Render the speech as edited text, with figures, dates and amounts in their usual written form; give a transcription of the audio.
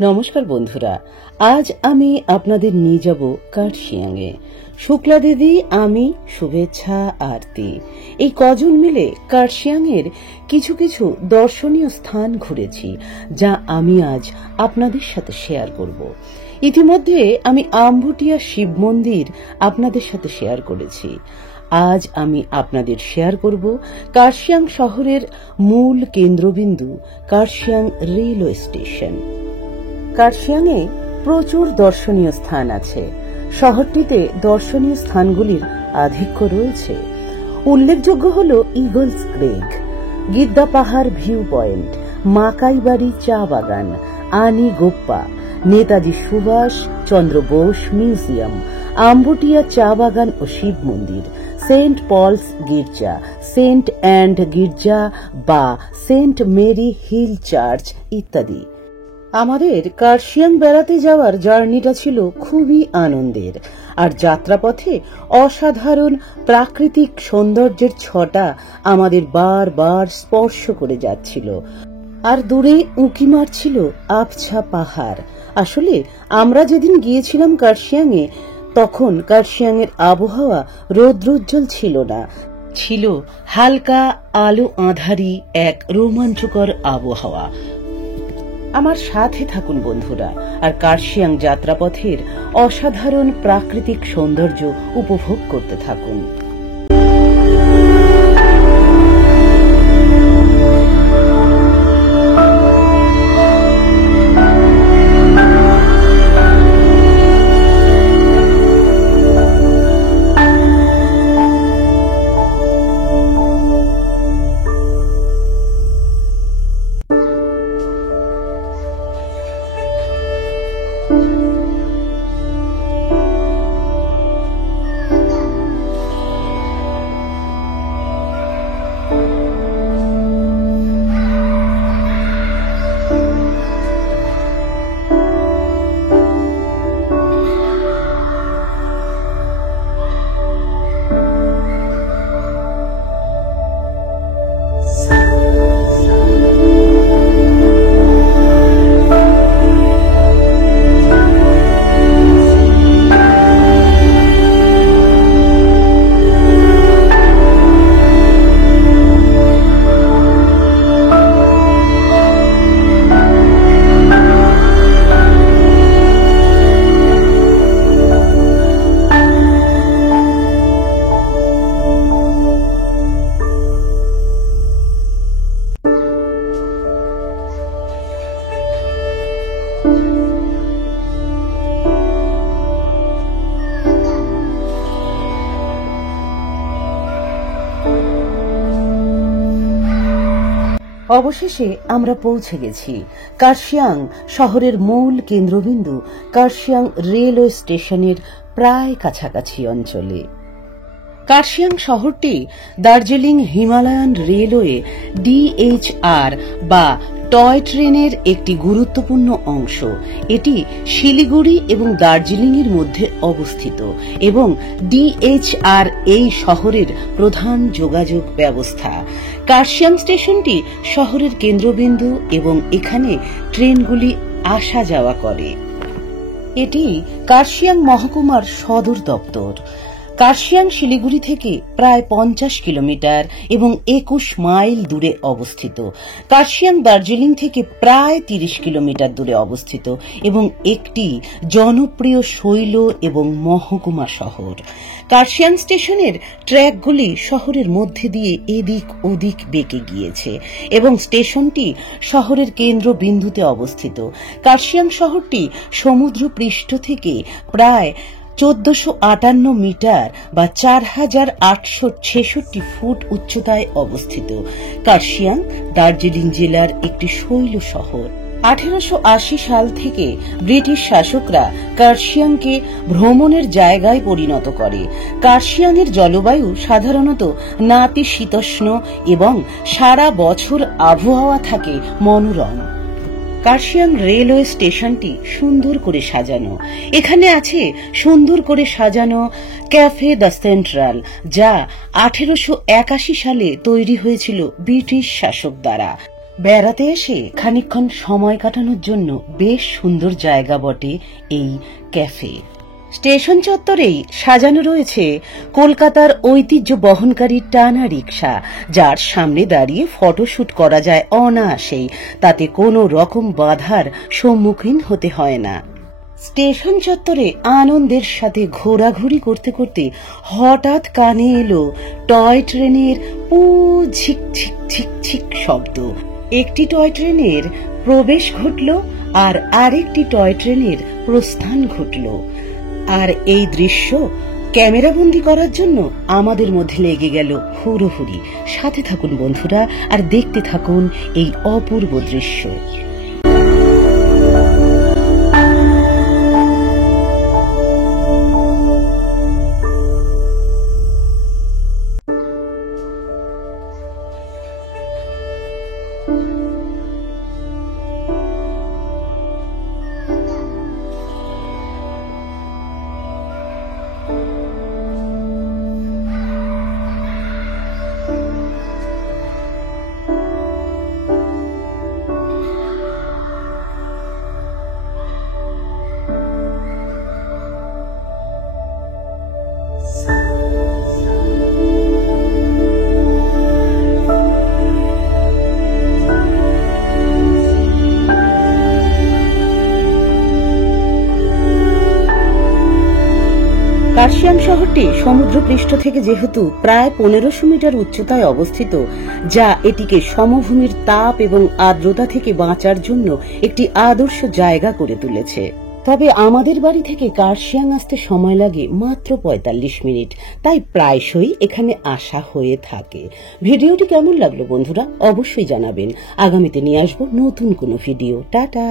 নমস্কার বন্ধুরা, আজ আমি আপনাদের নিয়ে যাব কার্শিয়াংয়ে। শুক্লা দিদি, আমি, শুভেচ্ছা, আরতি এই কজন মিলে কার্শিয়াংয়ের কিছু কিছু দর্শনীয় স্থান ঘুরেছি, যা আমি আজ আপনাদের সাথে শেয়ার করব। ইতিমধ্যে আমি আমবুটিয়া শিব মন্দির আপনাদের সাথে শেয়ার করেছি। আজ আমি আপনাদের শেয়ার করব কার্শিয়াং শহরের মূল কেন্দ্রবিন্দু কার্শিয়াং রেলওয়ে স্টেশন। কার্শিয়াংয়ে প্রচুর দর্শনীয় স্থান আছে। শহরটিতে দর্শনীয় স্থানগুলির আধিক্য রয়েছে। উল্লেখযোগ্য হল ইগলস ক্রেগ, গিদ্দা পাহাড় ভিউ পয়েন্ট, মাকাইবাড়ি চা বাগান, আনি গোপ্পা, নেতাজি সুভাষ চন্দ্র বোস মিউজিয়াম, আমবুটিয়া চা বাগান ও শিব মন্দির, সেন্ট পলস গির্জা, সেন্ট অ্যান্ড গির্জা বা সেন্ট মেরি হিল চার্চ ইত্যাদি। আমাদের কার্শিয়াং বেড়াতে যাওয়ার জার্নিটা ছিল খুবই আনন্দের, আর যাত্রাপথে অসাধারণ প্রাকৃতিক সৌন্দর্যের ছটা আমাদের বারবার স্পর্শ করে যাচ্ছিল, আর দূরে উঁকি মারছিল আবছা পাহাড়। আসলে আমরা যেদিন গিয়েছিলাম কার্শিয়াংয়ে, তখন কার্শিয়াংয়ের আবহাওয়া রৌদ্রোজ্জ্বল ছিল না, ছিল হালকা আলো আঁধারি এক রোমাঞ্চকর আবহাওয়া। আমার সাথে থাকুন বন্ধুরা, আর কার্শিয়াং যাত্রাপথের অসাধারণ প্রাকৃতিক সৌন্দর্য উপভোগ করতে থাকুন। অবশেষে আমরা পৌঁছে গেছি কার্শিয়াং শহরের মূল কেন্দ্রবিন্দু কার্শিয়াং রেলওয়ে স্টেশনের প্রায় কাছাকাছি অঞ্চলে। কার্শিয়াং শহরটি দার্জিলিং হিমালয়ান রেলওয়ে DHR বা টয় ট্রেনের একটি গুরুত্বপূর্ণ অংশ। এটি শিলিগুড়ি এবং দার্জিলিং এর মধ্যে অবস্থিত এবং DHR এই শহরের প্রধান যোগাযোগ ব্যবস্থা। কার্শিয়াং স্টেশনটি শহরের কেন্দ্রবিন্দু এবং এখানে ট্রেনগুলি আসা যাওয়া করে। এটি কার্শিয়াং মহকুমার সদর দপ্তর। কার্শিয়াং শিলিগুড়ি থেকে প্রায় 50 কিলোমিটার এবং 21 মাইল দূরে অবস্থিত। কার্শিয়াং দার্জিলিং থেকে প্রায় 30 কিলোমিটার দূরে অবস্থিত এবং একটি জনপ্রিয় শৈল এবং মহকুমা শহর। কার্শিয়াং স্টেশনের ট্র্যাকগুলি শহরের মধ্যে দিয়ে এদিক ওদিক বেঁকে গিয়েছে এবং স্টেশনটি শহরের কেন্দ্রবিন্দুতে অবস্থিত। কার্শিয়াং শহরটি সমুদ্র পৃষ্ঠ থেকে প্রায় 1458 মিটার বা 4866 ফুট উচ্চতায় অবস্থিত। কার্শিয়াং দার্জিলিং জেলার একটি শৈল শহর। 1880 সাল থেকে ব্রিটিশ শাসকরা কার্শিয়াংকে ভ্রমণের জায়গায় পরিণত করে। কার্শিয়াংয়ের জলবায়ু সাধারণত নাতিশীতোষ্ণ এবং সারা বছর আবহাওয়া থাকে মনোরম। কার্শিয়াং রেলওয়ে স্টেশনটি সুন্দর করে সাজানো। এখানে আছে সুন্দর করে সাজানো ক্যাফে দ্য সেন্ট্রাল, যা 1881 সালে তৈরি হয়েছিল ব্রিটিশ শাসক দ্বারা। বেড়াতে এসে খানিকক্ষণ সময় কাটানোর জন্য বেশ সুন্দর জায়গা বটে এই ক্যাফে। স্টেশন চত্বরেই সাজানো রয়েছে কলকাতার ঐতিহ্য বহনকারী টানা রিকশা, যার সামনে দাঁড়িয়ে ফটোশুট করা যায় অনায়াসেই, তাতে কোনো রকম বাধার সম্মুখীন হতে হয় না। স্টেশন চত্বরে আনন্দের সাথে ঘোরাঘুরি করতে করতে হঠাৎ কানে এলো টয় ট্রেনের পু ঝিক ঝিক ঝিক ঝিক শব্দ। একটি টয় ট্রেনের প্রবেশ ঘটল আর আরেকটি টয় ট্রেনের প্রস্থান ঘটল। আর এই দৃশ্য ক্যামেরাবন্দি করার জন্য আমাদের মধ্যে লেগে গেল হুড়োহুড়ি। সাথে থাকুন বন্ধুরা আর দেখতে থাকুন এই অপূর্ব দৃশ্য। কার্শিয়াং শহরটি সমুদ্রপৃষ্ঠ থেকে যেহেতু প্রায় 1500 মিটার উচ্চতায় অবস্থিত, যা এটিকে সমভূমির তাপ এবং আর্দ্রতা থেকে বাঁচার জন্য একটি আদর্শ জায়গা করে তুলেছে। তবে আমাদের বাড়ি থেকে কার্শিয়াং আসতে সময় লাগে মাত্র 45 মিনিট, তাই প্রায়শই এখানে আসা হয়ে থাকে। ভিডিওটি কেমন লাগলো বন্ধুরা অবশ্যই জানাবেন। আগামীতে নিয়ে আসবো নতুন কোনো ভিডিও। টাটা।